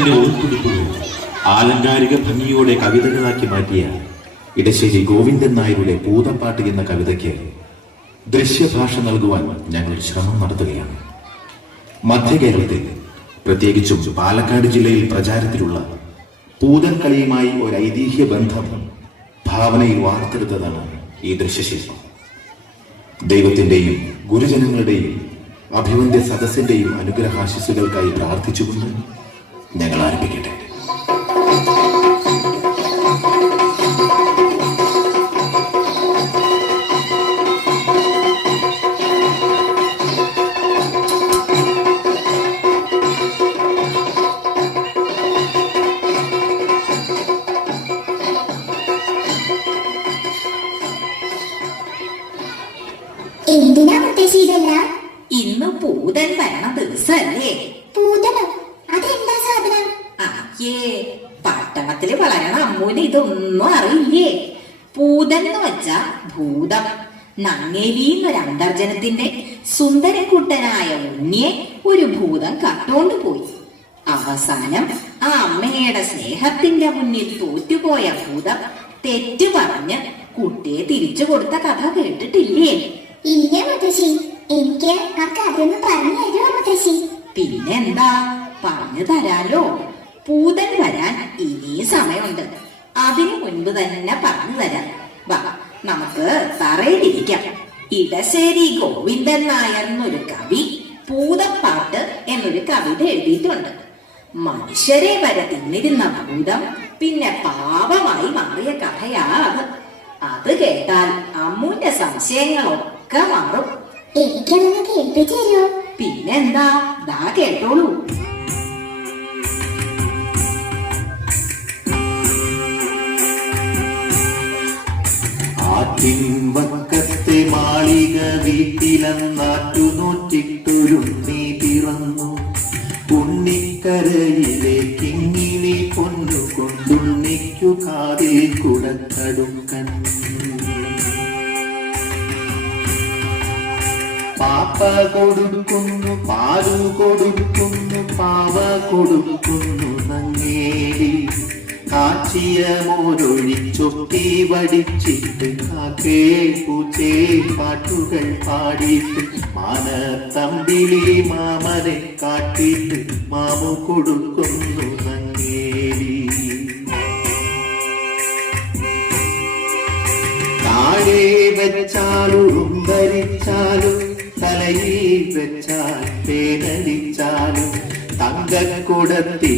കാലത്തിന്റെ ഓർത്തുടിപ്പുകൾ ആലങ്കാരിക ഭംഗിയോടെ കവിതകളാക്കി മാറ്റിയ ഇടശ്ശേരി ഗോവിന്ദൻ നായരുടെ പൂതപ്പാട്ട് എന്ന കവിതയ്ക്ക് ദൃശ്യഭാഷ നൽകുവാൻ ഞങ്ങൾ ശ്രമം നടത്തുകയാണ്. മധ്യ കേരളത്തിൽ, പ്രത്യേകിച്ചും പാലക്കാട് ജില്ലയിൽ പ്രചാരത്തിലുള്ള പൂതൻ കളിയുമായി ഒരു ഐതിഹ്യ ബന്ധം ഭാവനയിൽ വാർത്തെടുത്തതാണ് ഈ ദൃശ്യശില്പം. ദൈവത്തിന്റെയും ഗുരുജനങ്ങളുടെയും അഭിവന്ദ്യ സദസ്സിന്റെയും അനുഗ്രഹാശിസുകൾക്കായി പ്രാർത്ഥിച്ചുകൊണ്ട് ഞങ്ങൾ ആരംഭിക്കട്ടെ. എന്തിനാ മുത്തശ്ശീതല്ല? ഇന്ന് പൂതൻ വരണ ദിവസല്ലേ? പൂതനോ? അതെന്താ സാധനം? അയ്യേ, പട്ടണത്തില് വളരണ അമ്മൂന് ഇതൊന്നും അറിയില്ലേ? പൂതൻ എന്ന് വെച്ചാ ഭൂതം. നങ്ങേലിന്നൊരു അന്തർജനത്തിന്റെ സുന്ദരക്കുട്ടനായ ഉണ്ണിയെ ഒരു ഭൂതം കട്ടോണ്ട് പോയി. അവസാനം ആ അമ്മയുടെ സ്നേഹത്തിന്റെ മുന്നിൽ തോറ്റുപോയ ഭൂതം തെറ്റു പറഞ്ഞ് കുട്ടിയെ തിരിച്ചു കൊടുത്ത കഥ കേട്ടിട്ടില്ലേ? ഇല്ല മുത്തശ്ശി, എനിക്ക് ആ കഥയൊന്ന് പറഞ്ഞു തരുമോ മുത്തശ്ശി? പിന്നെന്താ, പറഞ്ഞു തരാലോ. പൂതൻ വരാൻ ഇനി സമയമുണ്ട്. അതിനു മുൻപ് തന്നെ പറഞ്ഞു തരാം. വാ, നമുക്ക് തറയിലിരിക്കാം. ഇടശ്ശേരി ഗോവിന്ദൻ നായർ എന്നൊരു കവി പൂതപ്പാട്ട് എന്നൊരു കവിത എഴുതിയിട്ടുണ്ട്. മനുഷ്യരെ വരെ തിന്നിരുന്ന ഭൂതം പിന്നെ പാപമായി മാറിയ കഥയാ അത്. അത് കേട്ടാൽ അമ്മൂന്റെ സംശയങ്ങളൊക്കെ മാറും. എനിക്കതൊന്ന് കേൾപ്പിച്ചു തരുമോ? പിന്നെന്താ, ദാ കേട്ടോളൂ. ആറ്റിൻവക്കത്തെ മാളിക വീട്ടിലെന്നാറ്റുനോറ്റിട്ടൊരുണ്ണി പിറന്നു. ഉണ്ണിക്കരയിലെ കിങ്ങിണി പൊന്നുകൊണ്ടുണ്ണിക്കു കാതിൽ കുടക്കടുക്കൻ. പാപ്പ കൊടുക്കുന്നു, പാലു കൊടുക്കുന്നു, പാവ കൊടുക്കുന്നു നങ്ങേലി. കാച്ചിയ മോരൊഴിച്ചൊട്ടി വടിച്ചിട്ട് കാക്കേ പൂച്ചേ പാട്ടുകൾ പാടിയിട്ട് മാനത്തമ്പിളി മാമനെ കാട്ടിയിട്ട് മാമു കൊടുക്കുന്നു നങ്ങേലി. താഴെ വെച്ചാലും ധരിച്ചാലും തലയിൽ വെച്ചാൽ പേനടിച്ചാലും തങ്കക്കുടത്തി